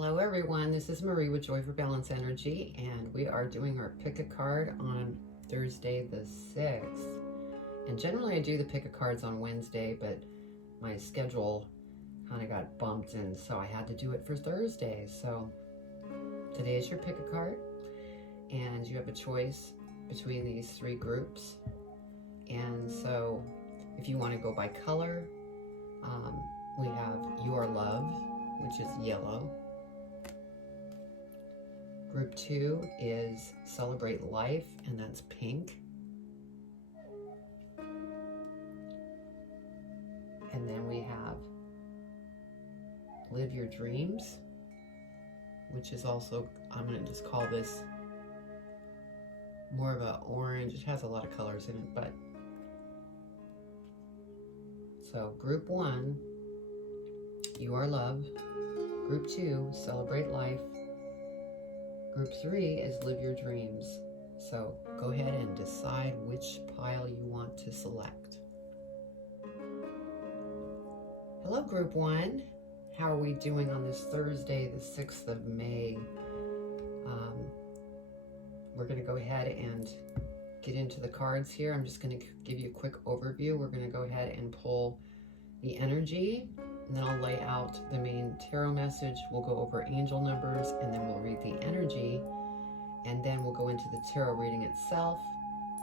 Hello everyone, this is Marie with Joy for Balance Energy, and we are doing our pick a card on Thursday the 6th. And generally I do the pick a cards on Wednesday, but my schedule kind of got bumped and so I had to do it for Thursday. So today is your pick a card, and you have a choice between these three groups. And so if you want to go by color, we have You Are Love, which is yellow. Group 2 is Celebrate Life, and that's pink. And then we have Live Your Dreams, which is also, I'm going to just call this more of a orange. It has a lot of colors in it, but so Group 1, You Are Love. Group 2, Celebrate Life. Group 3 is Live Your Dreams. So go ahead and decide which pile you want to select. Hello Group 1. How are we doing on this Thursday, the 6th of May? We're going to go ahead and get into the cards here. I'm just going to give you a quick overview. We're going to go ahead and pull the energy, and then I'll lay out the main tarot message. We'll go over angel numbers, and then we'll read the energy, and then we'll go into the tarot reading itself,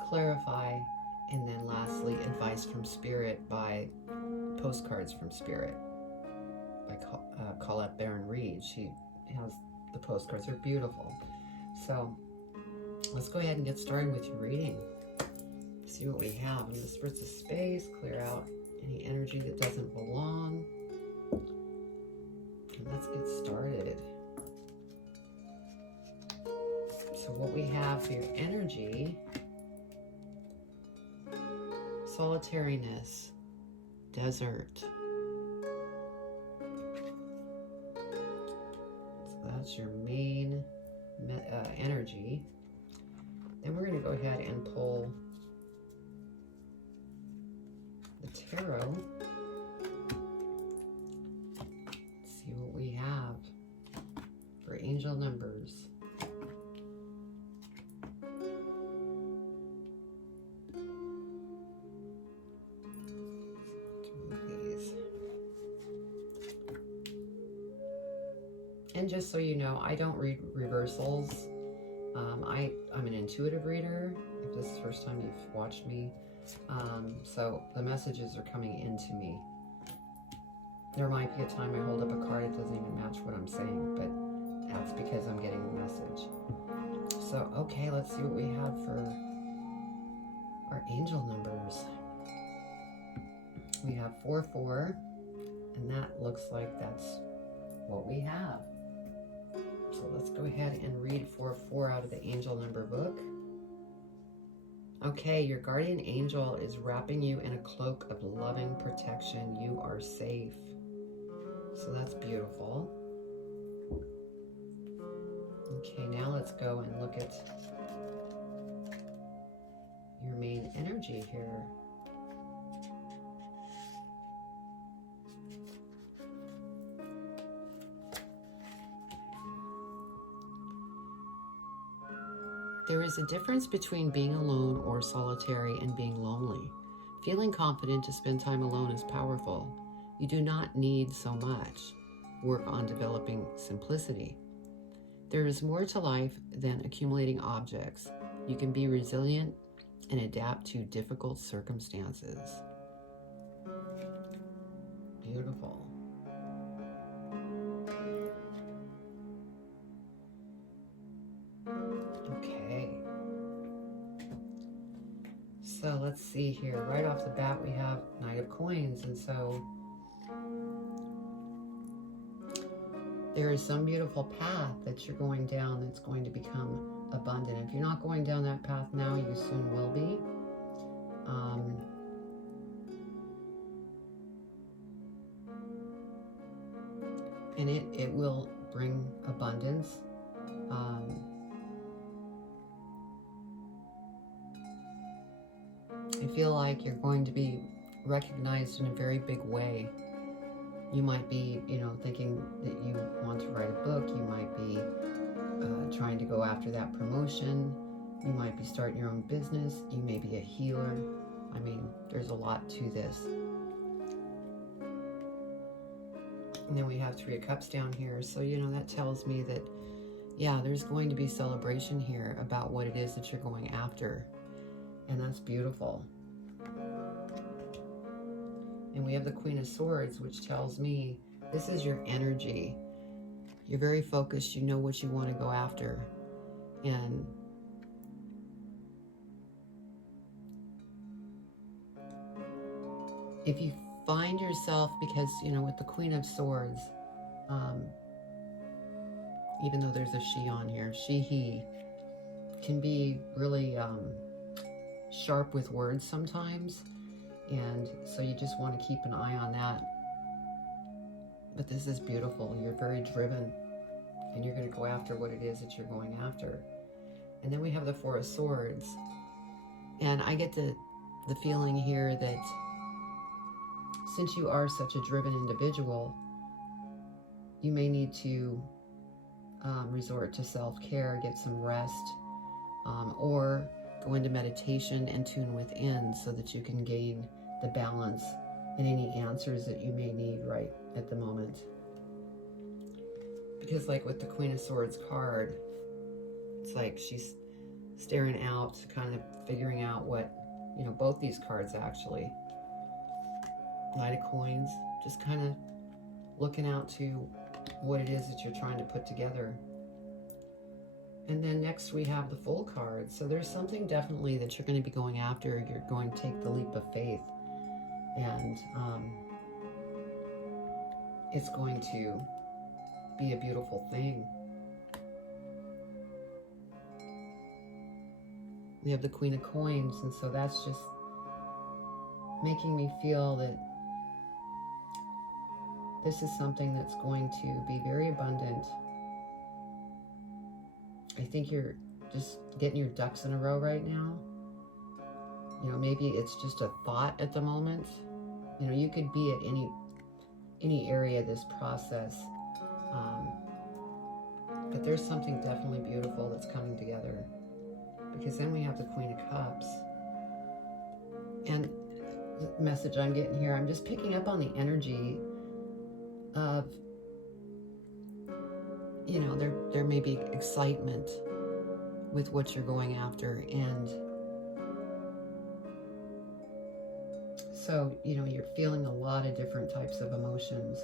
clarify, and then lastly, advice from Spirit by postcards from Spirit by Colette Baron Reed. She has the postcards. They're beautiful. So let's go ahead and get started with your reading. See what we have. I'm going to spritz the space, clear out any energy that doesn't belong. And let's get started. So what we have for your energy: solitariness, desert. So that's your main energy. Then we're going to go ahead and pull the tarot. See what we have for angel numbers. And just so you know, I don't read reversals. I'm an intuitive reader, if this is the first time you've watched me. So the messages are coming into me. There might be a time I hold up a card that doesn't even match what I'm saying, but that's because I'm getting the message. So, okay, let's see what we have for our angel numbers. We have 4-4, and that looks like that's what we have. So let's go ahead and read 4-4 out of the angel number book. Okay, your guardian angel is wrapping you in a cloak of loving protection. You are safe. So that's beautiful. Okay, now let's go and look at your main energy here. There is a difference between being alone or solitary and being lonely. Feeling confident to spend time alone is powerful. You do not need so much. Work on developing simplicity. There is more to life than accumulating objects. You can be resilient and adapt to difficult circumstances. Beautiful. Okay. So let's see here. Right off the bat, we have Knight of Coins, and so there is some beautiful path that you're going down that's going to become abundant. If you're not going down that path now, you soon will be. And it will bring abundance. I feel like you're going to be recognized in a very big way. You might be, you know, thinking that you want to write a book. You might be trying to go after that promotion. You might be starting your own business. You may be a healer. I mean, there's a lot to this. And then we have Three of Cups down here. So, you know, that tells me that, yeah, there's going to be celebration here about what it is that you're going after. And that's beautiful. And we have the Queen of Swords, which tells me this is your energy. You're very focused. You know what you want to go after. And if you find yourself, because, you know, with the Queen of Swords, even though there's a she on here, she, he, can be really sharp with words sometimes. And so you just want to keep an eye on that. But this is beautiful. You're very driven, and you're going to go after what it is that you're going after. And then we have the Four of Swords. And I get the feeling here that since you are such a driven individual, you may need to resort to self-care, get some rest, or go into meditation and tune within so that you can gain the balance and any answers that you may need right at the moment. Because like with the Queen of Swords card, it's like she's staring out, kind of figuring out what, you know, both these cards actually. Knight of Coins, just kind of looking out to what it is that you're trying to put together. And then next we have the Fool card. So there's something definitely that you're going to be going after. You're going to take the leap of faith. And it's going to be a beautiful thing. We have the Queen of Coins. And so that's just making me feel that this is something that's going to be very abundant. I think you're just getting your ducks in a row right now. You know, maybe it's just a thought at the moment. You know, you could be at any area of this process. But there's something definitely beautiful that's coming together. Because then we have the Queen of Cups. And the message I'm getting here, I'm just picking up on the energy of, you know, there may be excitement with what you're going after. And so, you know, you're feeling a lot of different types of emotions,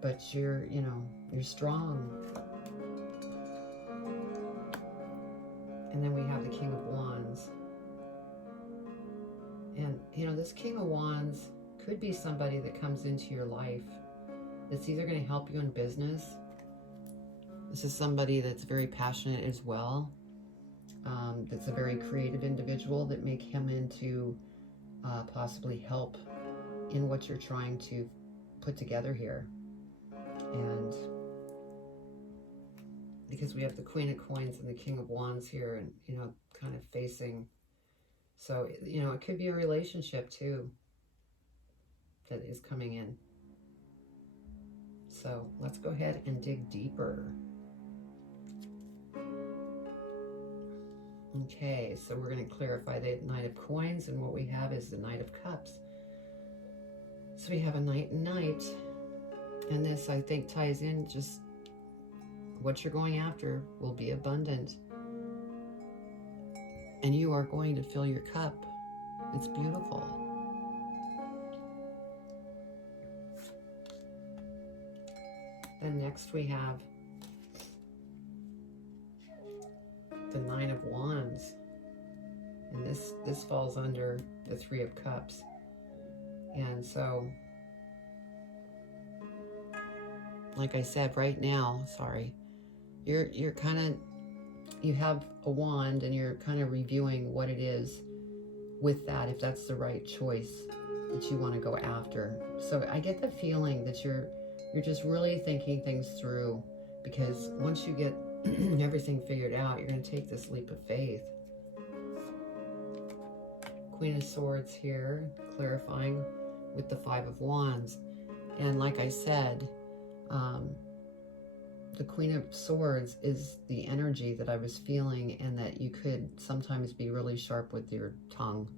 but you're, you know, you're strong. And then we have the King of Wands. And, you know, this King of Wands could be somebody that comes into your life that's either going to help you in business. This is somebody that's very passionate as well. That's a very creative individual that may come in to possibly help in what you're trying to put together here. And because we have the Queen of Coins and the King of Wands here, and, you know, kind of facing. So, you know, it could be a relationship too that is coming in. So let's go ahead and dig deeper. Okay, so we're going to clarify the Knight of Coins, and what we have is the Knight of Cups. So we have a Knight and Knight, and this, I think, ties in just what you're going after will be abundant. And you are going to fill your cup. It's beautiful. Then next we have the Nine of Wands. And this falls under the Three of Cups. And so, like I said, right now, sorry, you're kind of, you have a wand and you're kind of reviewing what it is with that, if that's the right choice that you want to go after. So I get the feeling that you're just really thinking things through, because once you get everything figured out, you're going to take this leap of faith. Queen of Swords here, clarifying with the Five of Wands. And like I said, the Queen of Swords is the energy that I was feeling, and that you could sometimes be really sharp with your tongue,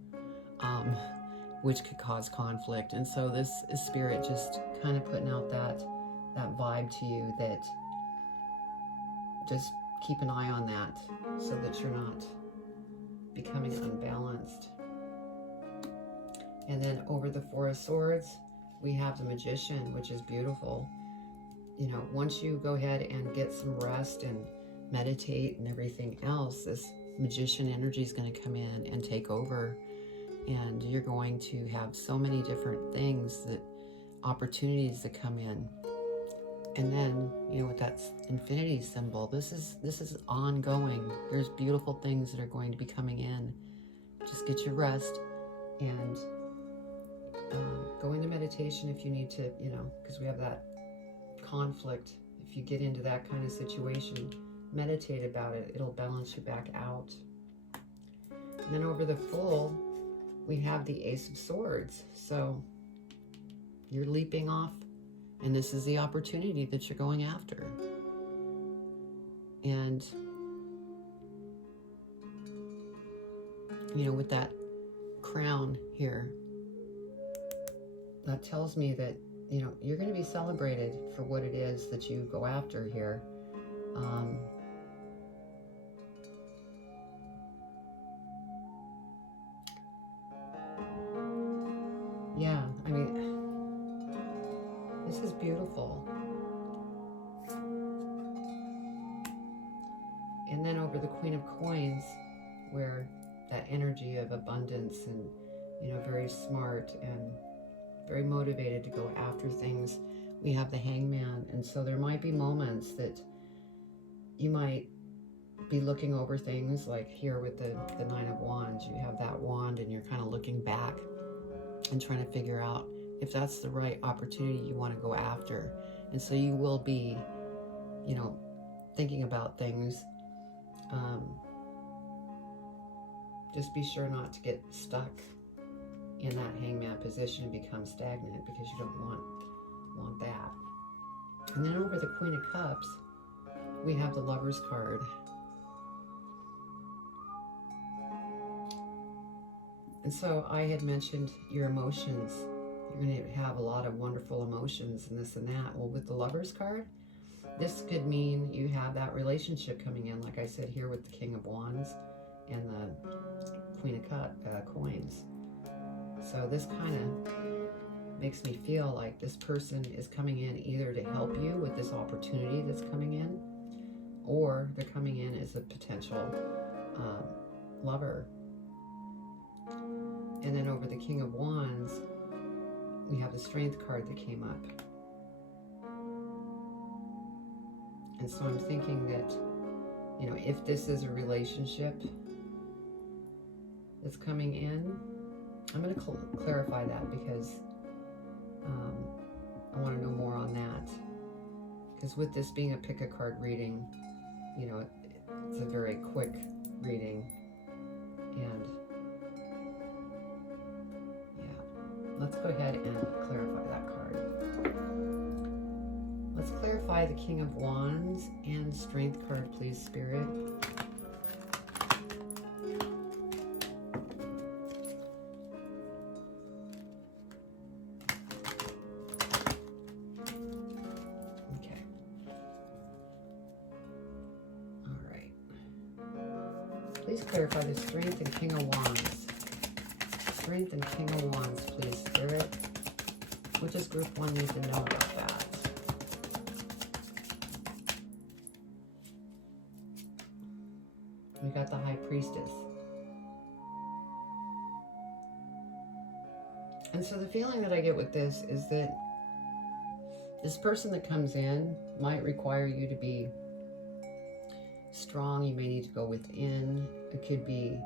which could cause conflict. And so this is Spirit just kind of putting out that vibe to you, that just keep an eye on that so that you're not becoming unbalanced. And then over the Four of Swords, we have the Magician, which is beautiful. You know, once you go ahead and get some rest and meditate and everything else, this Magician energy is going to come in and take over. And you're going to have so many different things, that opportunities that come in. And then, you know, with that infinity symbol, this is ongoing. There's beautiful things that are going to be coming in. Just get your rest and go into meditation if you need to, you know, because we have that conflict. If you get into that kind of situation, meditate about it. It'll balance you back out. And then over the Fool, we have the Ace of Swords. So you're leaping off, and this is the opportunity that you're going after. And, you know, with that crown here, that tells me that, you know, you're going to be celebrated for what it is that you go after here. Yeah, I mean, this is beautiful. And then over the Queen of Coins, where that energy of abundance and, you know, very smart and very motivated to go after things, we have the Hangman. And so there might be moments that you might be looking over things, like here with the Nine of Wands. You have that wand and you're kind of looking back and trying to figure out if that's the right opportunity you want to go after. And so you will be, you know, thinking about things. Just be sure not to get stuck in that Hangman position and become stagnant, because you don't want that. And then over the Queen of Cups, we have the Lover's card. And so I had mentioned your emotions. You're going to have a lot of wonderful emotions and this and that. Well, with the Lover's card, this could mean you have that relationship coming in, like I said here with the King of Wands and the Queen of Coins. So this kind of makes me feel like this person is coming in either to help you with this opportunity that's coming in, or they're coming in as a potential lover. And then over the King of Wands, we have the Strength card that came up. And so I'm thinking that, you know, if this is a relationship that's coming in, I'm going to clarify that, because I want to know more on that. Because with this being a pick a card reading, you know, it's a very quick reading. And yeah, let's go ahead and clarify that card. Let's clarify the King of Wands and Strength card, please, Spirit. Okay. All right. Please clarify the Strength and King of Wands. Strength and King of Wands, please, Spirit. What does Group 1 need to know about that? We got the High Priestess. And so the feeling that I get with this is that this person that comes in might require you to be strong. You may need to go within. It could be,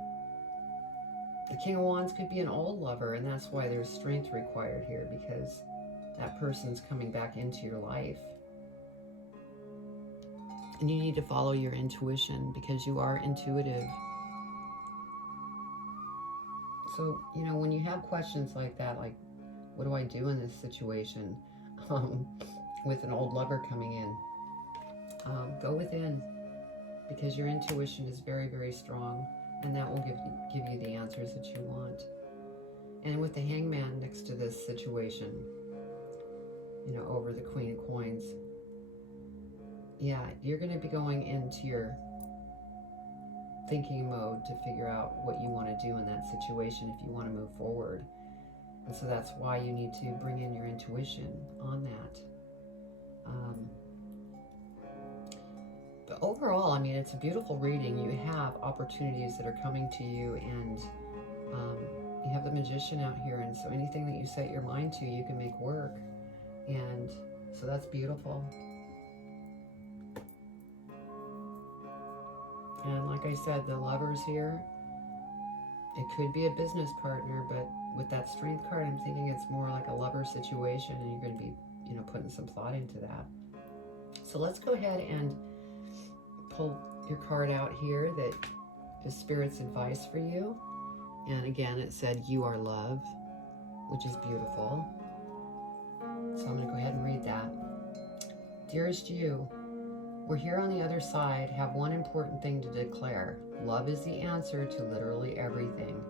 the King of Wands could be an old lover, and that's why there's strength required here, because that person's coming back into your life. And you need to follow your intuition, because you are intuitive. So, you know, when you have questions like that, like, what do I do in this situation? with an old lover coming in. Go within, because your intuition is very, very strong, and that will give you the answers that you want. And with the Hangman next to this situation, you know, over the Queen of Coins, yeah, you're going to be going into your thinking mode to figure out what you want to do in that situation if you want to move forward. And so that's why you need to bring in your intuition on that. But overall, I mean, it's a beautiful reading. You have opportunities that are coming to you, and you have the Magician out here, and so anything that you set your mind to, you can make work. And so that's beautiful. And like I said, the Lovers here, it could be a business partner, but with that Strength card, I'm thinking it's more like a lover situation, and you're going to be, you know, putting some thought into that. So let's go ahead and pull your card out here that is Spirit's advice for you. And again, it said, you are love, which is beautiful. So I'm going to go ahead and read that. Dearest you, we're here on the other side, have one important thing to declare. Love is the answer to literally everything.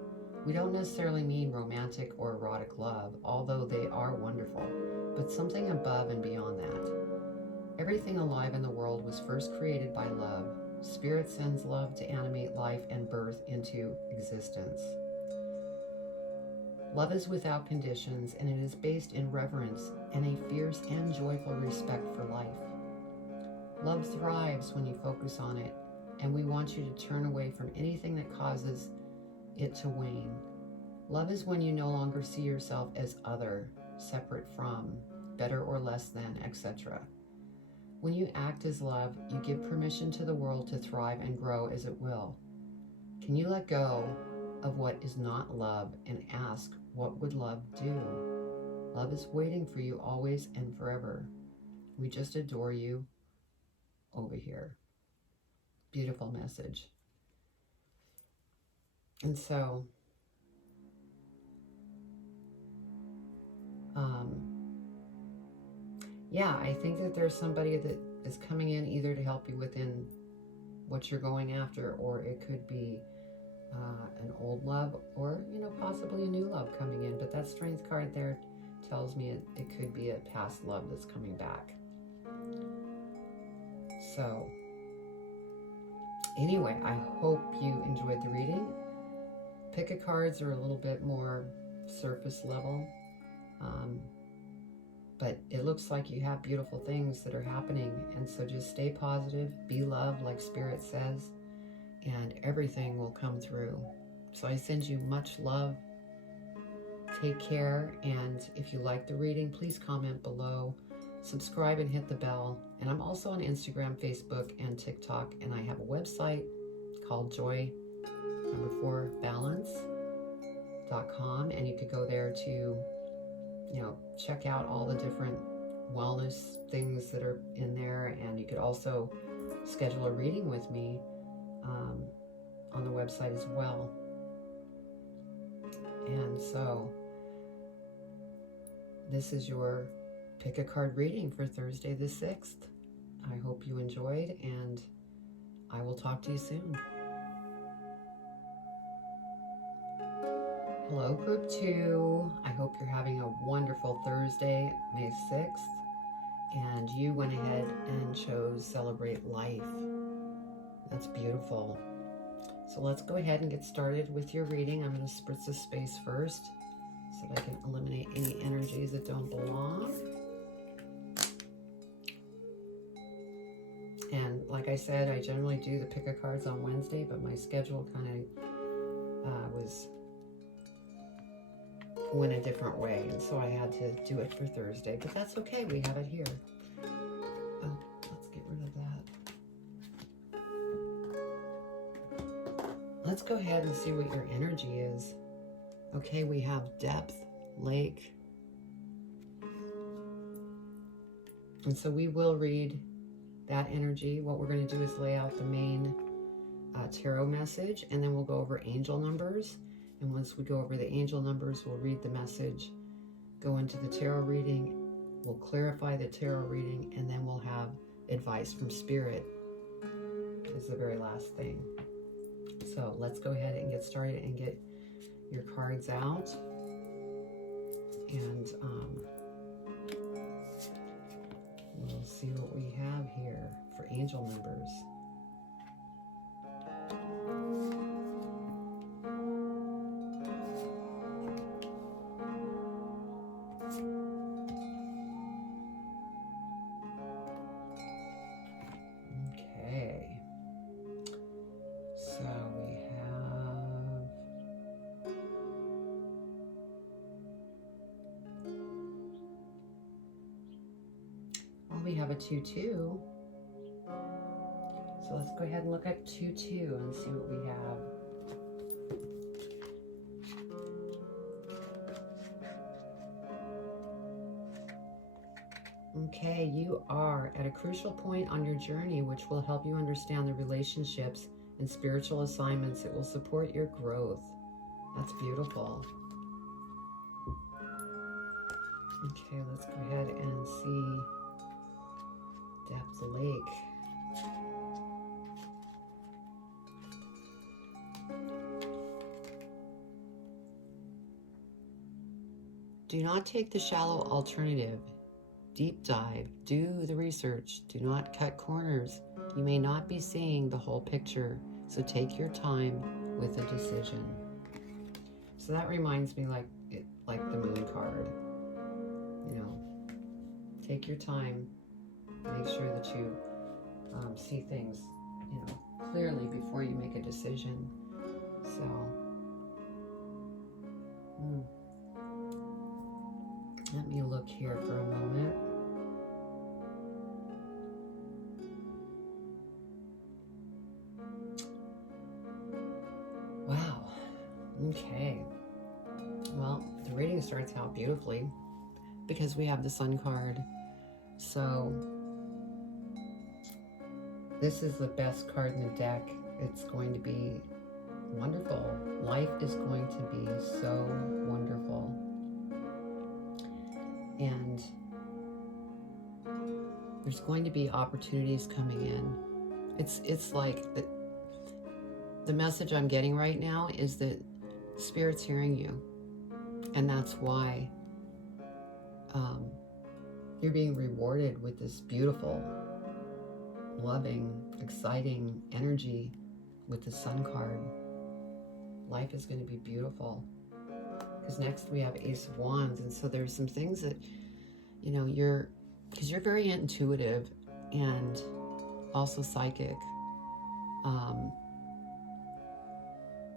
We don't necessarily mean romantic or erotic love, although they are wonderful, but something above and beyond that. Everything alive in the world was first created by love. Spirit sends love to animate life and birth into existence. Love is without conditions, and it is based in reverence and a fierce and joyful respect for life. Love thrives when you focus on it, and we want you to turn away from anything that causes it to wane. Love is when you no longer see yourself as other, separate from, better or less than, etc. When you act as love, you give permission to the world to thrive and grow as it will. Can you let go of what is not love and ask, what would love do? Love is waiting for you always and forever. We just adore you over here. Beautiful message. And so, yeah, I think that there's somebody that is coming in either to help you within what you're going after, or it could be an old love, or, you know, possibly a new love coming in. But that Strength card there tells me it could be a past love that's coming back. So, anyway, I hope you enjoyed the reading. Pick-a cards are a little bit more surface level. But it looks like you have beautiful things that are happening. And so just stay positive, be love, like Spirit says, and everything will come through. So I send you much love. Take care. And if you like the reading, please comment below, subscribe and hit the bell. And I'm also on Instagram, Facebook, and TikTok. And I have a website called joy4balance.com. And you could go there to, you know, check out all the different wellness things that are in there. And you could also schedule a reading with me on the website as well. And so this is your pick a card reading for Thursday the 6th. I hope you enjoyed, and I will talk to you soon. Hello, Group 2. I hope you're having a wonderful Thursday, May 6th. And you went ahead and chose Celebrate Life. That's beautiful. So let's go ahead and get started with your reading. I'm going to spritz the space first so that I can eliminate any energies that don't belong. And like I said, I generally do the pick a cards on Wednesday, but my schedule kind of went a different way, and so I had to do it for Thursday, but that's okay. We have it here. Oh, let's get rid of that. Let's go ahead and see what your energy is. Okay, we have depth, lake. And so we will read that energy. What we're going to do is lay out the main tarot message, and then we'll go over angel numbers. And once we go over the angel numbers, we'll read the message, go into the tarot reading, We'll clarify the tarot reading, and then we'll have advice from Spirit is the very last thing. So let's go ahead and get started and get your cards out. And we'll see what we have here for angel numbers. Okay. So we have we have a 2-2. So let's go ahead and look at 2-2 and see what we have. Okay, you are at a crucial point on your journey which will help you understand the relationships and spiritual assignments that will support your growth. That's beautiful. Okay, let's go ahead and see Depth Lake. Do not take the shallow alternative. Deep dive. Do the research. Do not cut corners. You may not be seeing the whole picture, so take your time with a decision. So that reminds me like the Moon card. You know, take your time. Make sure that you see things, you know, clearly before you make a decision. So, let me look here for a moment. Wow. Okay. Well, the reading starts out beautifully because we have the Sun card. So this is the best card in the deck. It's going to be wonderful. Life is going to be so wonderful. And there's going to be opportunities coming in. It's like the message I'm getting right now is that Spirit's hearing you. And that's why you're being rewarded with this beautiful, loving, exciting energy with the Sun card. Life is going to be beautiful. Because next we have Ace of Wands, and so there's some things that, you know, because you're very intuitive and also psychic.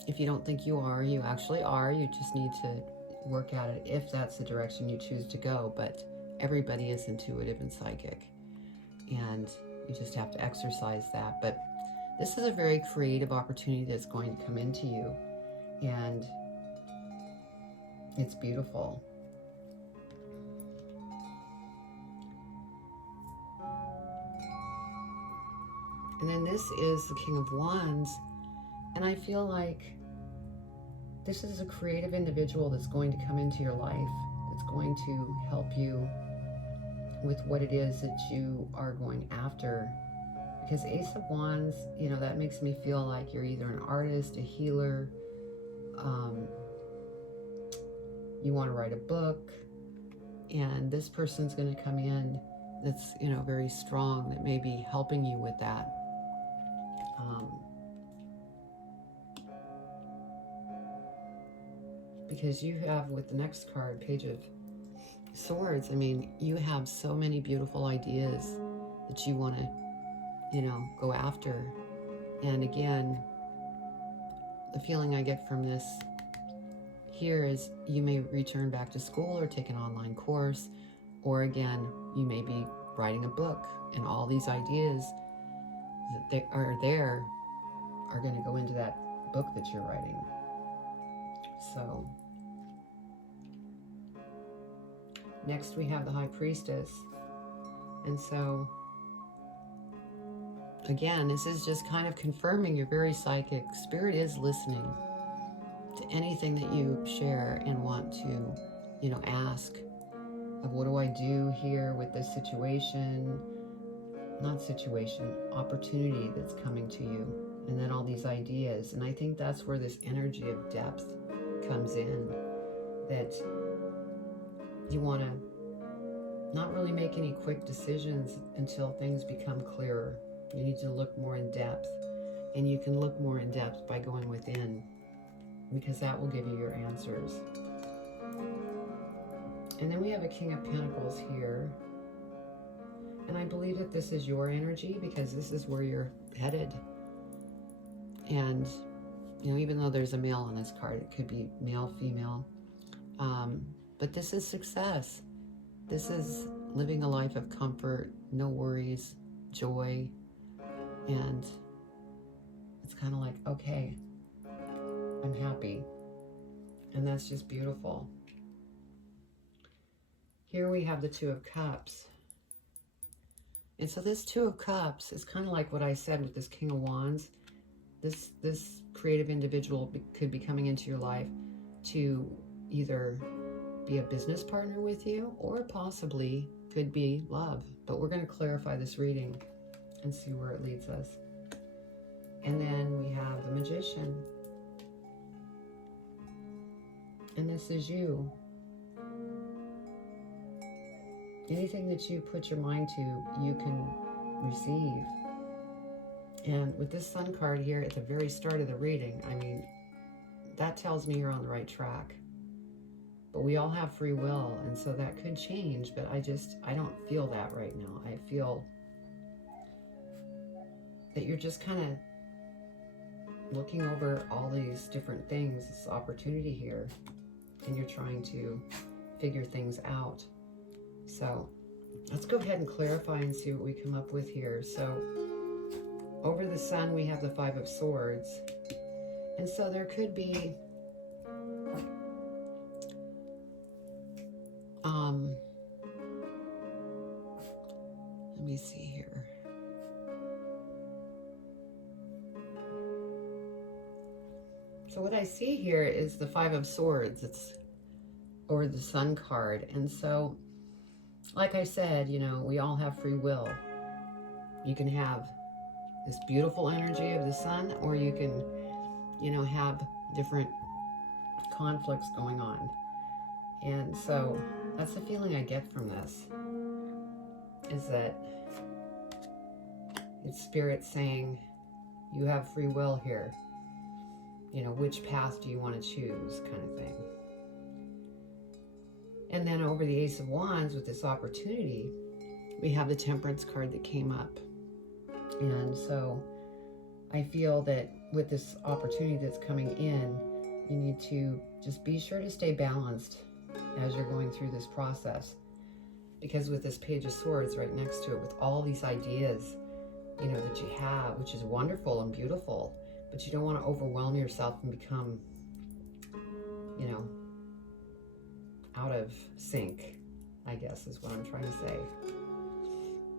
If you don't think you are, you actually are. You just need to work at it if that's the direction you choose to go. But everybody is intuitive and psychic, and you just have to exercise that. But this is a very creative opportunity that's going to come into you, and it's beautiful. And then this is the King of Wands, and I feel like this is a creative individual that's going to come into your life. It's going to help you with what it is that you are going after. Because Ace of Wands, you know, that makes me feel like you're either an artist, a healer, you want to write a book, and this person's going to come in that's, you know, very strong, that may be helping you with that. Because you have, with the next card, Page of Swords, I mean, you have so many beautiful ideas that you want to, you know, go after. And again, the feeling I get from this here is you may return back to school or take an online course, or again, you may be writing a book, and all these ideas that they are there are going to go into that book that you're writing. So next we have the High Priestess. And so again, this is just kind of confirming you're very psychic. Spirit is listening to anything that you share and want to, you know, ask. of what do I do here with this situation, not situation, opportunity that's coming to you, and then all these ideas. And I think that's where this energy of depth comes in, that you want to not really make any quick decisions until things become clearer. You need to look more in depth, and you can look more in depth by going within, because that will give you your answers. And then we have a King of Pentacles here. And I believe that this is your energy, because this is where you're headed. And, you know, even though there's a male on this card, it could be male, female. But this is success. This is living a life of comfort, no worries, joy. And it's kind of like, okay, I'm happy. And that's just beautiful. Here we have the Two of Cups. And so this Two of Cups is kind of like what I said with this King of Wands. This creative individual could be coming into your life to either be a business partner with you, or possibly could be love. But we're going to clarify this reading and see where it leads us. And then we have the Magician. And this is you. Anything that you put your mind to, you can receive. And with this Sun card here at the very start of the reading, I mean, that tells me you're on the right track. But we all have free will, and so that could change, but I don't feel that right now. I feel that you're just kind of looking over all these different things, this opportunity here, and you're trying to figure things out. So let's go ahead and clarify and see what we come up with here. So over the Sun, we have the Five of Swords. And so there could be let me see here. So what I see here is the Five of Swords. It's over the Sun card. And so, like I said, you know, we all have free will. You can have this beautiful energy of the Sun, or you can, you know, have different conflicts going on. And so that's the feeling I get from this, is that it's Spirit saying you have free will here. You know, which path do you want to choose, kind of thing. And then over the Ace of Wands with this opportunity, we have the Temperance card that came up. And so I feel that with this opportunity that's coming in, you need to just be sure to stay balanced as you're going through this process. Because with this Page of Swords right next to it, with all these ideas, you know, that you have, which is wonderful and beautiful, but you don't want to overwhelm yourself and become, you know, out of sync, I guess is what I'm trying to say.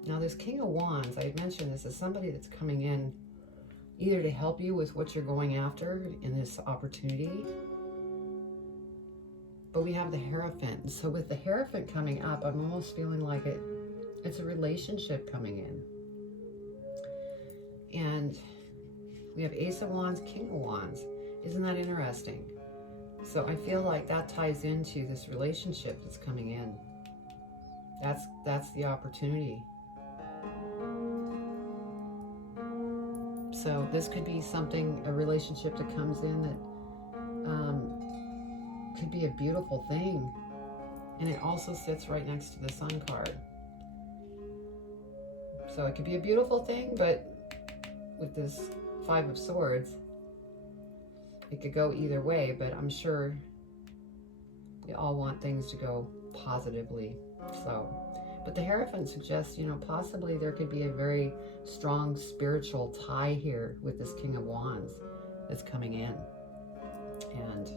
Now this King of Wands, I mentioned this is somebody that's coming in either to help you with what you're going after in this opportunity, but we have the Hierophant. So with the Hierophant coming up, I'm almost feeling like it's a relationship coming in. And we have Ace of Wands, King of Wands. Isn't that interesting? So I feel like that ties into this relationship that's coming in. That's the opportunity. So this could be something, a relationship that comes in that could be a beautiful thing. And it also sits right next to the Sun card. So it could be a beautiful thing, but with this Five of Swords, it could go either way, but I'm sure we all want things to go positively. So, but the Hierophant suggests, you know, possibly there could be a very strong spiritual tie here with this King of Wands that's coming in. And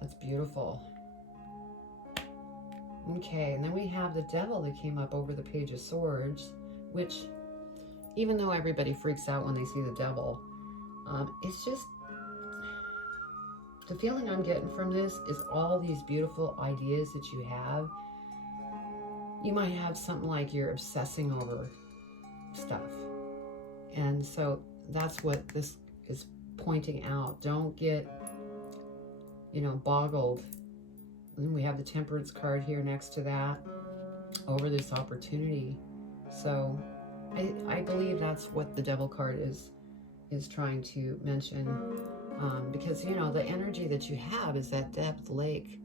that's beautiful. Okay, and then we have the Devil that came up over the Page of Swords, which, even though everybody freaks out when they see the Devil, it's just, the feeling I'm getting from this is all these beautiful ideas that you have, you might have something like you're obsessing over stuff. And so that's what this is pointing out. Don't get, boggled. And we have the Temperance card here next to that over this opportunity. So I believe that's what the Devil card is trying to mention, because the energy that you have is that depth lake,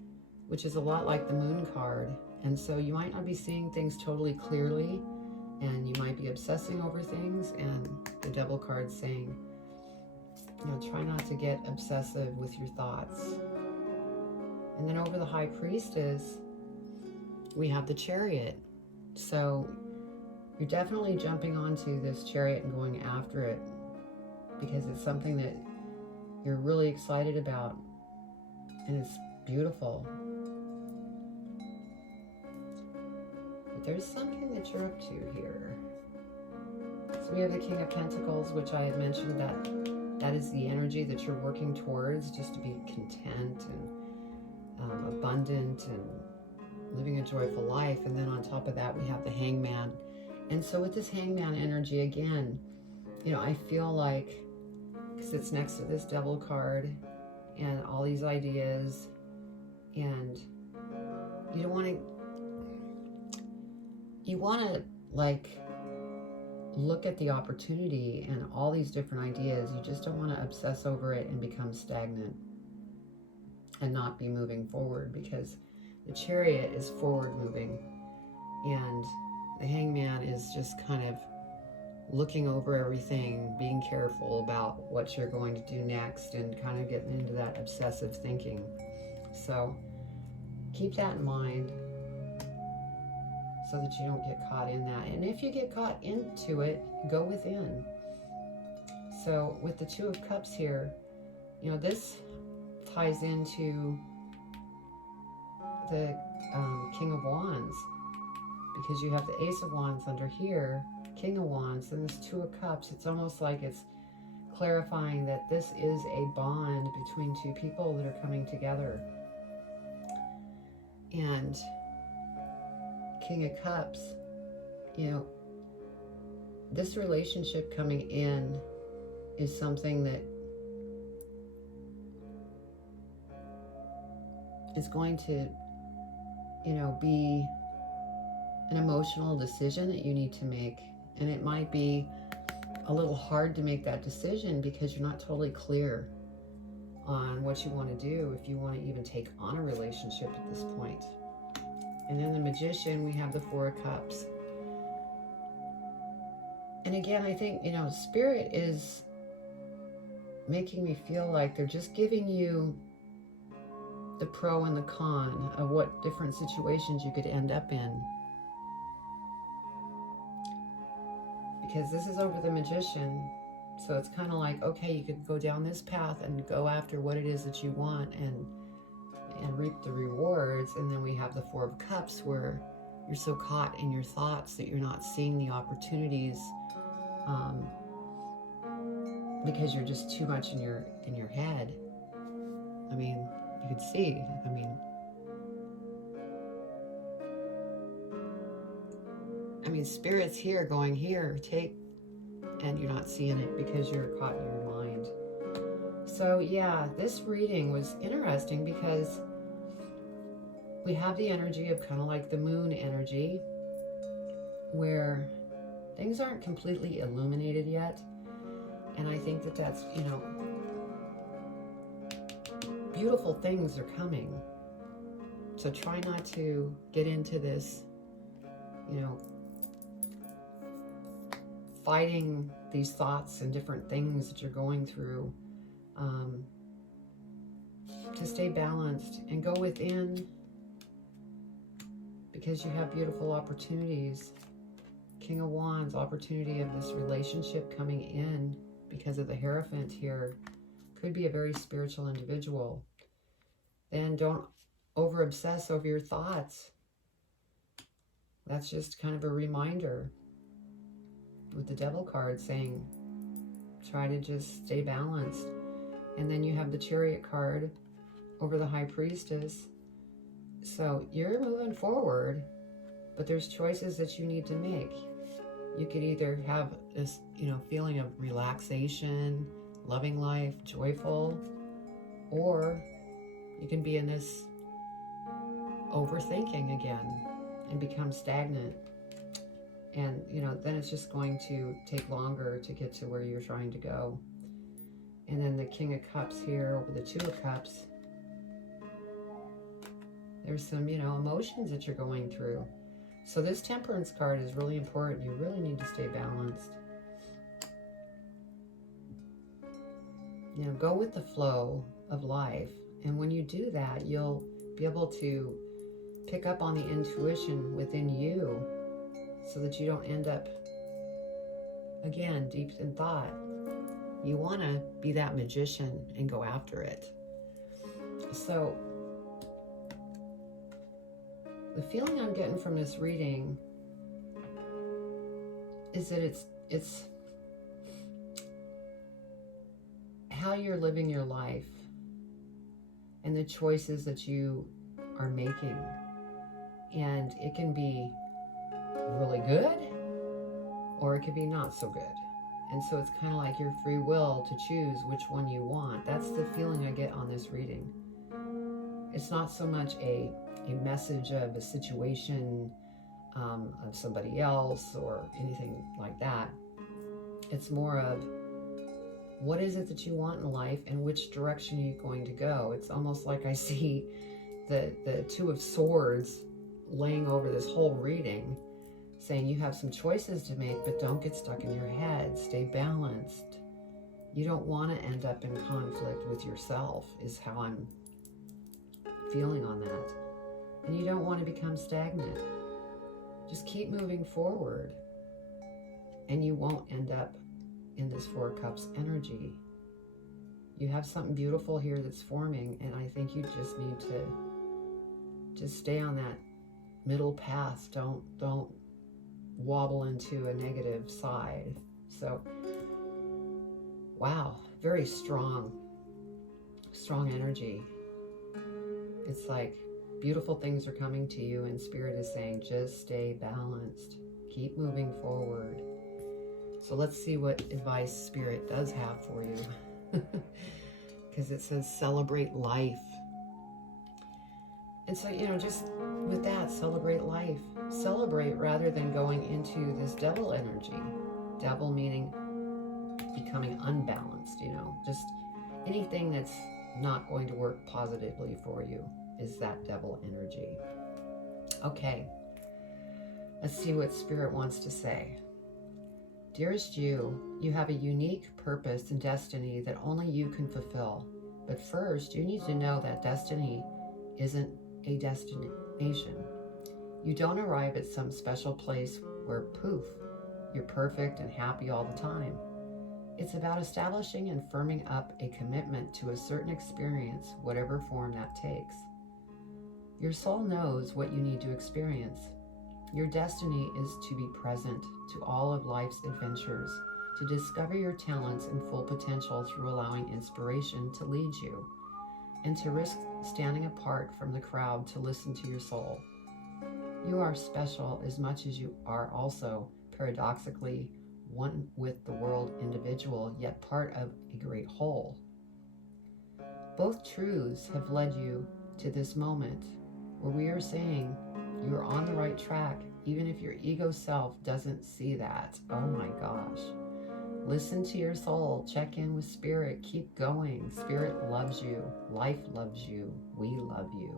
which is a lot like the Moon card. And so you might not be seeing things totally clearly, and you might be obsessing over things, and the Devil card saying, try not to get obsessive with your thoughts. And then over the High Priestess, we have the Chariot. So you're definitely jumping onto this chariot and going after it, because it's something that you're really excited about, and it's beautiful. But there's something that you're up to here. So we have the King of Pentacles, which I had mentioned that is the energy that you're working towards, just to be content and abundant and living a joyful life. And then on top of that, we have the Hangman. And so with this Hangman energy, again, I feel like, because it's next to this Devil card and all these ideas, and you want to like look at the opportunity and all these different ideas. You just don't want to obsess over it and become stagnant and not be moving forward, because the Chariot is forward moving and the Hangman is just kind of looking over everything, being careful about what you're going to do next, and kind of getting into that obsessive thinking. So keep that in mind, so that you don't get caught in that. And if you get caught into it, go within. So with the Two of Cups here, this ties into the King of Wands, because you have the Ace of Wands under here, King of Wands, and this Two of Cups. It's almost like it's clarifying that this is a bond between two people that are coming together. And King of Cups, this relationship coming in is something that is going to, be an emotional decision that you need to make. And it might be a little hard to make that decision because you're not totally clear on what you want to do, if you want to even take on a relationship at this point. And then the Magician, we have the Four of Cups. And again, I think, Spirit is making me feel like they're just giving you the pro and the con of what different situations you could end up in. Because this is over the Magician. So it's kind of like, okay, you could go down this path and go after what it is that you want and reap the rewards. And then we have the Four of Cups, where you're so caught in your thoughts that you're not seeing the opportunities, because you're just too much in your head. I mean, you could see, Spirit's here going, here, take, and you're not seeing it because you're caught in your mind. So yeah, this reading was interesting because we have the energy of kind of like the Moon energy, where things aren't completely illuminated yet. And I think that that's, beautiful things are coming. So try not to get into this, fighting these thoughts and different things that you're going through, to stay balanced and go within, because you have beautiful opportunities. King of Wands, opportunity of this relationship coming in because of the Hierophant here. Could be a very spiritual individual. Then don't over obsess over your thoughts. That's just kind of a reminder with the Devil card saying, try to just stay balanced. And then you have the Chariot card over the High Priestess. So you're moving forward, but there's choices that you need to make. You could either have this, feeling of relaxation, loving life, joyful, or you can be in this overthinking again and become stagnant. And, then it's just going to take longer to get to where you're trying to go. And then the King of Cups here over the Two of Cups. There's some, emotions that you're going through. So this Temperance card is really important. You really need to stay balanced. Go with the flow of life. And when you do that, you'll be able to pick up on the intuition within you so that you don't end up, again, deep in thought. You want to be that magician and go after it. So the feeling I'm getting from this reading is that it's how you're living your life and the choices that you are making. And it can be really good or it can be not so good. And so it's kind of like your free will to choose which one you want. That's the feeling I get on this reading. It's not so much a message of a situation of somebody else or anything like that. It's more of what is it that you want in life and which direction are you going to go. It's almost like I see the Two of Swords laying over this whole reading, saying you have some choices to make, but don't get stuck in your head. Stay balanced. You don't want to end up in conflict with yourself, is how I'm feeling on that. And you don't want to become stagnant. Just keep moving forward and you won't end up in this Four of Cups energy. You have something beautiful here that's forming, and I think you just need to just stay on that middle path. Don't wobble into a negative side. So, wow, very strong energy. It's like beautiful things are coming to you, and Spirit is saying, just stay balanced. Keep moving forward. So let's see what advice Spirit does have for you. Because it says celebrate life. And so, just with that, celebrate life. Celebrate rather than going into this devil energy. Devil meaning becoming unbalanced, just anything that's not going to work positively for you is that devil energy. Okay, let's see what Spirit wants to say. Dearest you have a unique purpose and destiny that only you can fulfill. But first, you need to know that destiny isn't a destination. You don't arrive at some special place where, poof, you're perfect and happy all the time. It's about establishing and firming up a commitment to a certain experience, whatever form that takes. Your soul knows what you need to experience. Your destiny is to be present to all of life's adventures, to discover your talents and full potential through allowing inspiration to lead you, and to risk standing apart from the crowd to listen to your soul. You are special as much as you are also, paradoxically, one with the world individual, yet part of a great whole. Both truths have led you to this moment where we are saying you are on the right track, even if your ego self doesn't see that. Oh my gosh. Listen to your soul. Check in with Spirit. Keep going. Spirit loves you. Life loves you. We love you.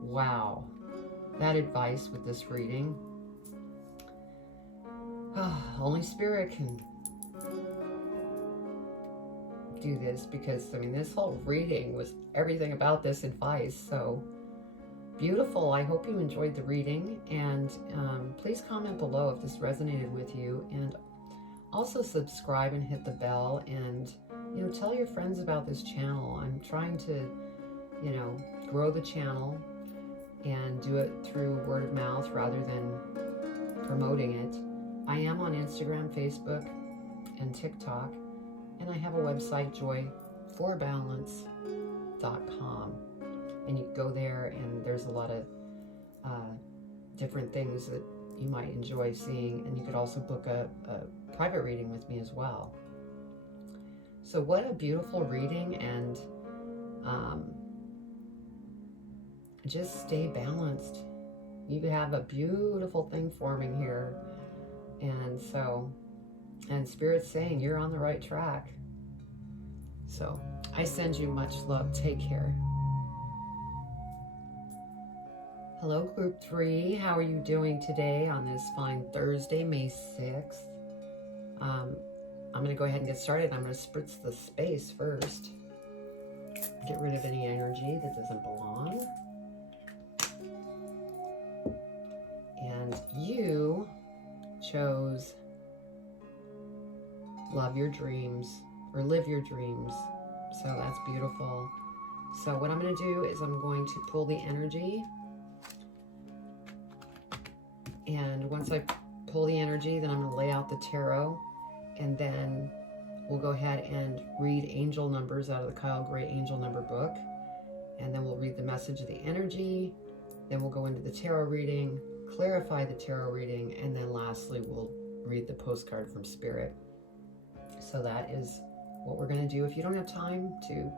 Wow. That advice with this reading. Only Spirit can do this, because, this whole reading was everything about this advice. So beautiful. I hope you enjoyed the reading, and please comment below if this resonated with you, and also subscribe and hit the bell, and tell your friends about this channel. I'm trying to grow the channel and do it through word of mouth rather than promoting it. I am on Instagram, Facebook, and TikTok, and I have a website, joyforbalance.com. And you go there, and there's a lot of different things that you might enjoy seeing, and you could also book a private reading with me as well. So what a beautiful reading, and just stay balanced. You have a beautiful thing forming here, and Spirit's saying you're on the right track. So I send you much love. Take care. Hello, Group 3. How are you doing today on this fine Thursday, May 6th? I'm going to go ahead and get started. I'm going to spritz the space first. Get rid of any energy that doesn't belong. And you chose love your dreams, or live your dreams. So that's beautiful. So what I'm going to do is I'm going to pull the energy. And once I pull the energy, then I'm going to lay out the tarot. And then we'll go ahead and read angel numbers out of the Kyle Gray Angel Number book. And then we'll read the message of the energy. Then we'll go into the tarot reading, clarify the tarot reading, and then lastly we'll read the postcard from Spirit. So that is what we're going to do. If you don't have time to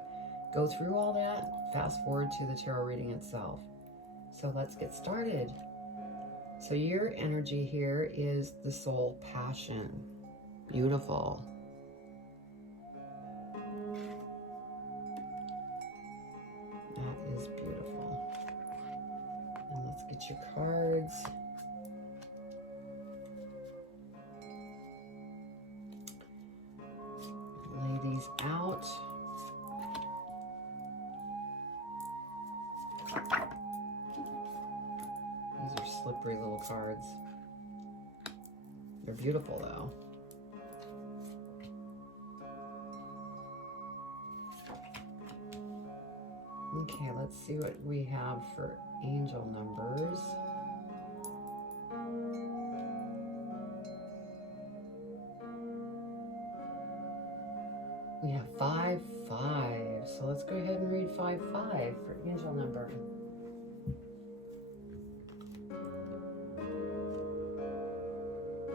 go through all that, fast forward to the tarot reading itself. So let's get started. So your energy here is the soul passion. Beautiful. That is beautiful. And let's get your cards. Lay these out. These are slippery little cards. They're beautiful though. Okay, let's see what we have for angel numbers. We have 5, 5. So let's go ahead and read 5, 5 for angel number.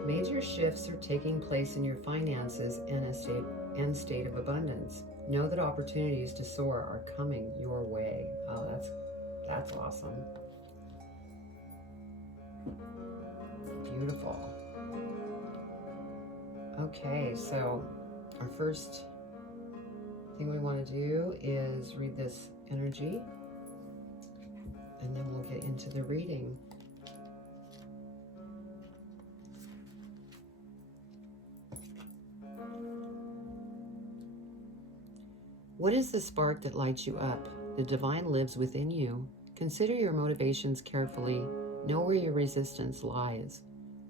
Major shifts are taking place in your finances and state of abundance. Know that opportunities to soar are coming your way. Oh, that's awesome. Beautiful. Okay, so our first thing we want to do is read this energy, and then we'll get into the reading. What is the spark that lights you up? The divine lives within you. Consider your motivations carefully. Know where your resistance lies.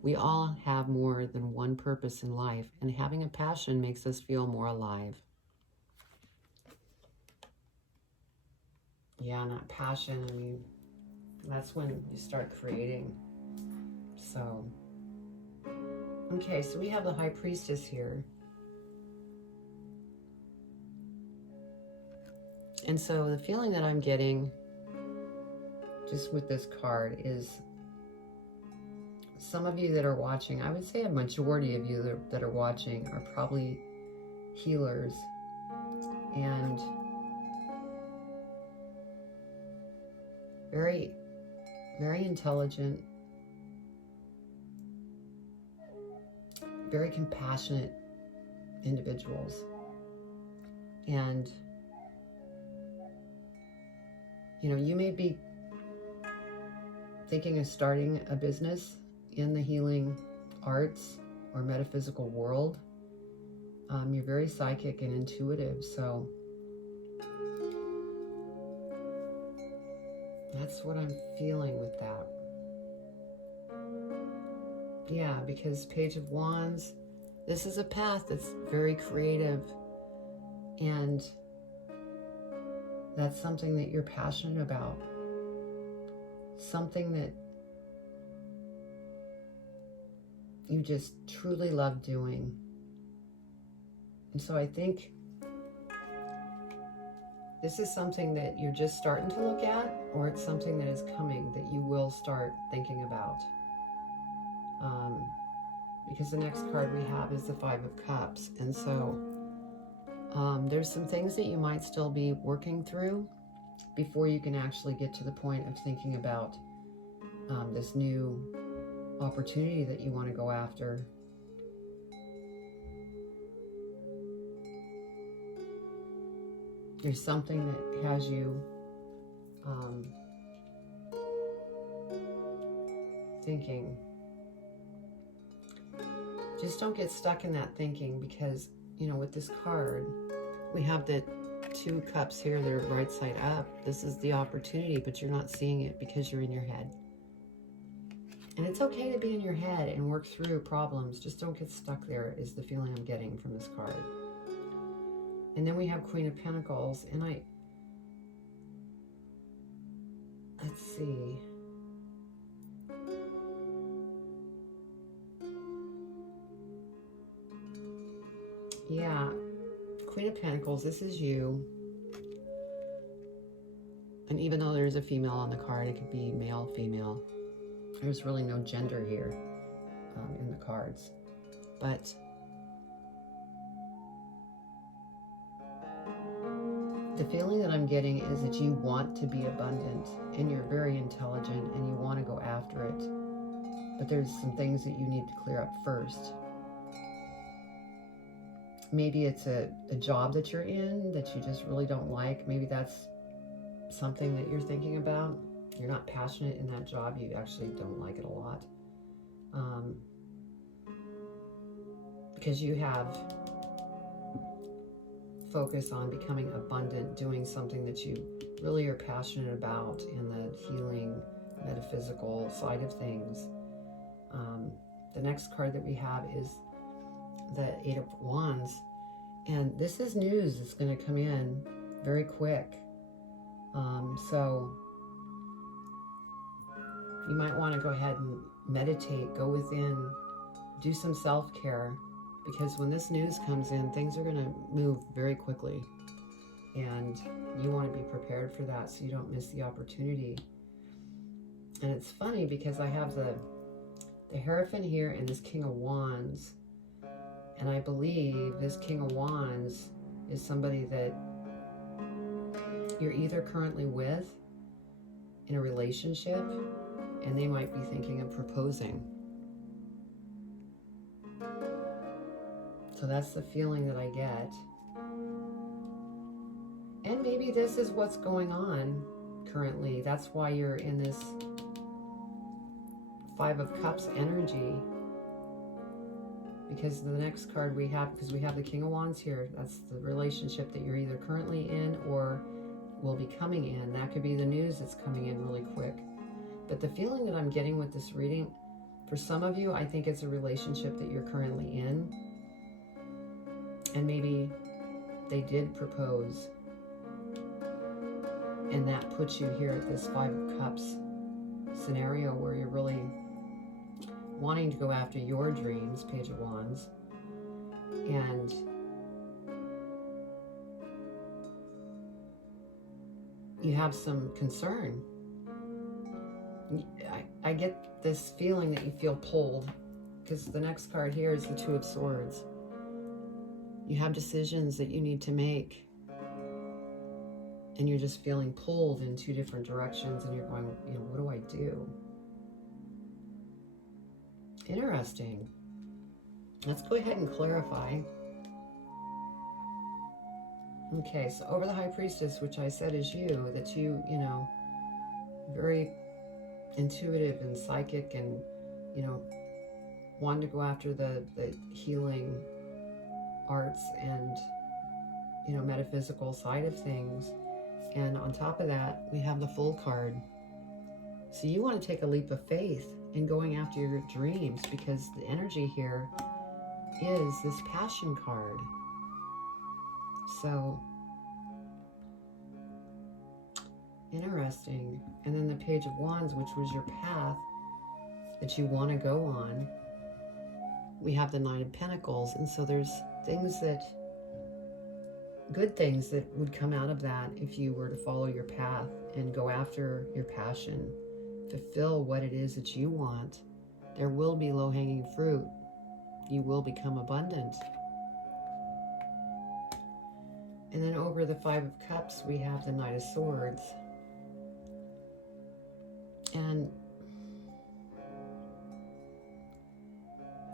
We all have more than one purpose in life, and having a passion makes us feel more alive. Yeah, and that passion, I mean, that's when you start creating. So, okay, so we have the High Priestess here. And so the feeling that I'm getting just with this card is some of you that are watching, I would say a majority of you that are watching are probably healers and very, very intelligent, very compassionate individuals. And you know, you may be thinking of starting a business in the healing arts or metaphysical world. You're very psychic and intuitive, so that's what I'm feeling with that. Yeah, because Page of Wands, this is a path that's very creative, and that's something that you're passionate about. Something that you just truly love doing. And so I think this is something that you're just starting to look at, or it's something that is coming that you will start thinking about. Because the next card we have is the Five of Cups. And so there's some things that you might still be working through before you can actually get to the point of thinking about this new opportunity that you want to go after. There's something that has you thinking. Just don't get stuck in that thinking, because, you know, with this card, we have the two cups here that are right side up. This is the opportunity, but you're not seeing it because you're in your head. And it's okay to be in your head and work through problems. Just don't get stuck there, is the feeling I'm getting from this card. And then we have Queen of Pentacles, and let's see. Yeah, Queen of Pentacles, this is you. And even though there's a female on the card, it could be male, female. There's really no gender here in the cards. But the feeling that I'm getting is that you want to be abundant, and you're very intelligent, and you want to go after it. But there's some things that you need to clear up first. Maybe it's a job that you're in that you just really don't like. Maybe that's something that you're thinking about. You're not passionate in that job. You actually don't like it a lot. Because you have focus on becoming abundant, doing something that you really are passionate about in the healing, metaphysical side of things. The next card that we have is the Eight of Wands, and this is news that's going to come in very quick. So you might want to go ahead and meditate, go within, do some self-care, because when this news comes in, things are going to move very quickly, and you want to be prepared for that so you don't miss the opportunity. And it's funny because I have the Hierophant here and this King of Wands. And I believe this King of Wands is somebody that you're either currently with in a relationship, and they might be thinking of proposing. So that's the feeling that I get. And maybe this is what's going on currently. That's why you're in this Five of Cups energy. Because the next card we have, because we have the King of Wands here, that's the relationship that you're either currently in or will be coming in. That could be the news that's coming in really quick. But the feeling that I'm getting with this reading, for some of you, I think it's a relationship that you're currently in. And maybe they did propose. And that puts you here at this Five of Cups scenario where you're really wanting to go after your dreams, Page of Wands, and you have some concern. I get this feeling that you feel pulled, because the next card here is the Two of Swords. You have decisions that you need to make, and you're just feeling pulled in two different directions, and you're going, you know, what do I do? Interesting. Let's go ahead and clarify. Okay, so over the High Priestess, which I said is you, that you know, very intuitive and psychic, and, you know, want to go after the healing arts and, you know, metaphysical side of things. And on top of that, we have the Fool card. So you want to take a leap of faith in going after your dreams, because the energy here is this Passion card. So interesting. And then the Page of Wands, which was your path that you want to go on. We have the Nine of Pentacles, and so there's things that, good things that would come out of that if you were to follow your path and go after your passion, fulfill what it is that you want, there will be low-hanging fruit. You will become abundant. And then over the Five of Cups, we have the Knight of Swords. And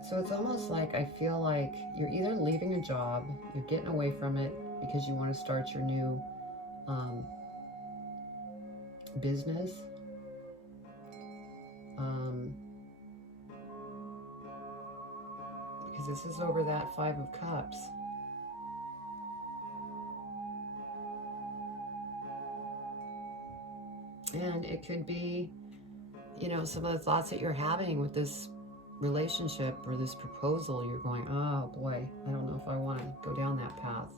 so it's almost like I feel like you're either leaving a job, you're getting away from it because you want to start your new business. Because this is over that Five of Cups. And it could be, you know, some of the thoughts that you're having with this relationship or this proposal. You're going, oh boy, I don't know if I want to go down that path.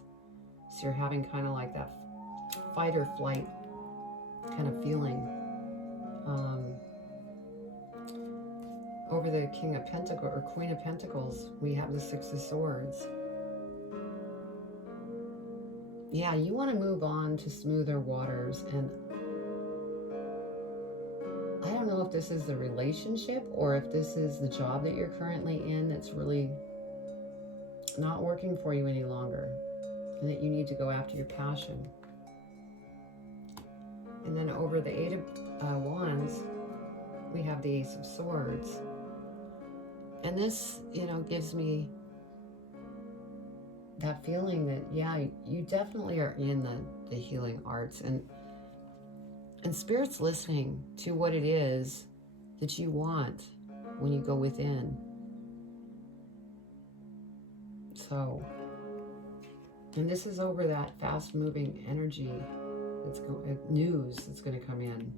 So you're having kind of like that fight or flight kind of feeling. Over the King of Pentacles or Queen of Pentacles, we have the Six of Swords. Yeah, you want to move on to smoother waters. And I don't know if this is the relationship or if this is the job that you're currently in that's really not working for you any longer, and that you need to go after your passion. And then over the Eight of Wands, we have the Ace of Swords. And this, you know, gives me that feeling that, yeah, you definitely are in the healing arts. And Spirit's listening to what it is that you want when you go within. So, and this is over that fast-moving energy news that's going to come in.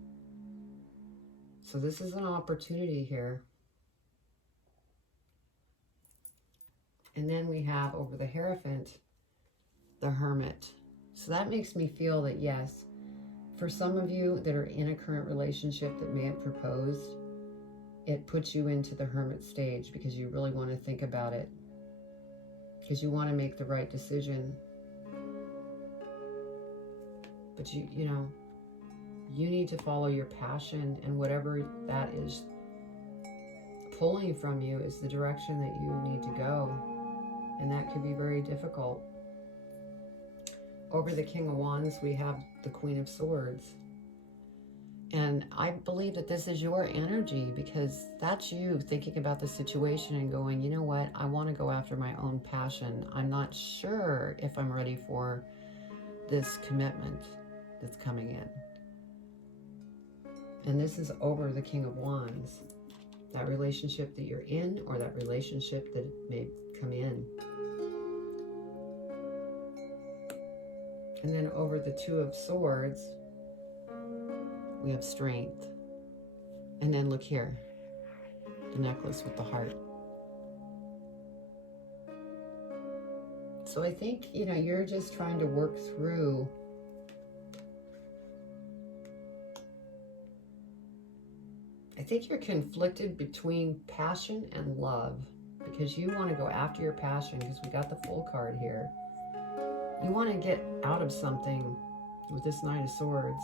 So this is an opportunity here. And then we have over the Hierophant, the Hermit. So that makes me feel that, yes, for some of you that are in a current relationship that may have proposed, it puts you into the Hermit stage because you really want to think about it. Because you want to make the right decision. But you know, you need to follow your passion, and whatever that is pulling from you is the direction that you need to go. And that could be very difficult. Over the King of Wands, we have the Queen of Swords. And I believe that this is your energy, because that's you thinking about the situation and going, you know what, I want to go after my own passion. I'm not sure if I'm ready for this commitment that's coming in. And this is over the King of Wands. That relationship that you're in, or that relationship that may come in. And then over the Two of Swords, we have strength. And then look here, the necklace with the heart. So I think, you know, you're just trying to work through I think you're conflicted between passion and love, because you want to go after your passion, because we got the Fool card here. You want to get out of something with this Knight of Swords.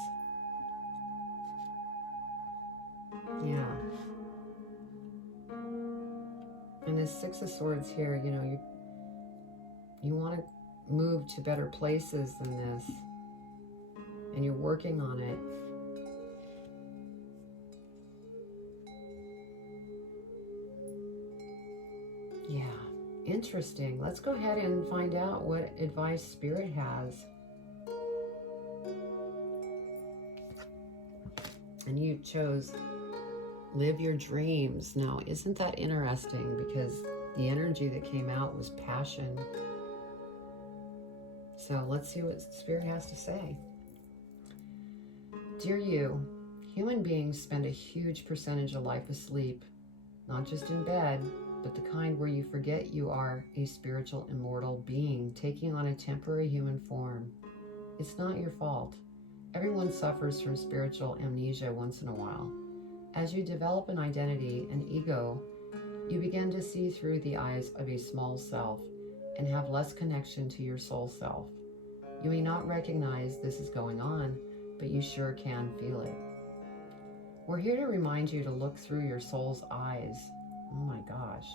Yeah. And this Six of Swords here, you know, you want to move to better places than this. And you're working on it. Yeah, interesting. Let's go ahead and find out what advice Spirit has. And you chose live your dreams. Now, isn't that interesting? Because the energy that came out was passion. So let's see what Spirit has to say. Dear you, human beings spend a huge percentage of life asleep, not just in bed, but the kind where you forget you are a spiritual immortal being taking on a temporary human form. It's not your fault. Everyone suffers from spiritual amnesia once in a while. As you develop an identity, an ego, you begin to see through the eyes of a small self and have less connection to your soul self. You may not recognize this is going on, but you sure can feel it. We're here to remind you to look through your soul's eyes. Oh my gosh.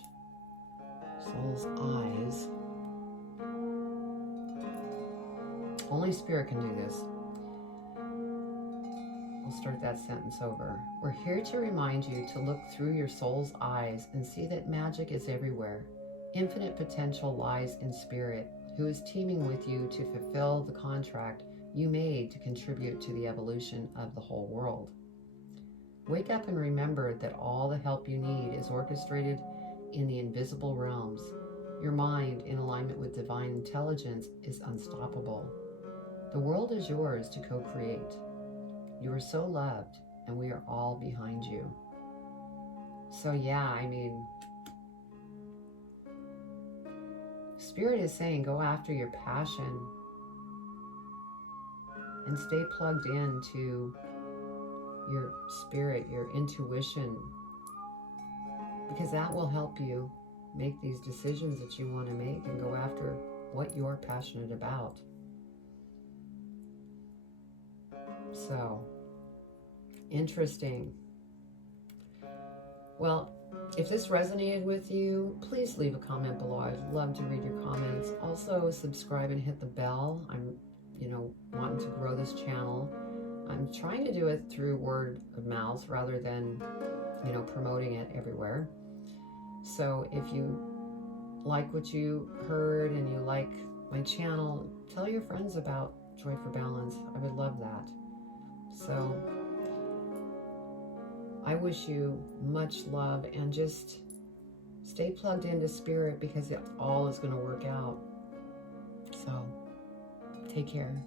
Soul's eyes. Only Spirit can do this. We'll start that sentence over. We're here to remind you to look through your soul's eyes and see that magic is everywhere. Infinite potential lies in Spirit, who is teaming with you to fulfill the contract you made to contribute to the evolution of the whole world. Wake up and remember that all the help you need is orchestrated in the invisible realms. Your mind, in alignment with divine intelligence, is unstoppable. The world is yours to co-create. You are so loved, and we are all behind you. So yeah, I mean, Spirit is saying go after your passion and stay plugged in to your spirit, your intuition, because that will help you make these decisions that you want to make and go after what you're passionate about. So, interesting. Well, if this resonated with you, please leave a comment below. I'd love to read your comments. Also, subscribe and hit the bell. I'm, wanting to grow this channel. I'm trying to do it through word of mouth rather than, promoting it everywhere. So if you like what you heard and you like my channel, tell your friends about Joy for Balance. I would love that. So I wish you much love and just stay plugged into Spirit, because it all is going to work out. So take care.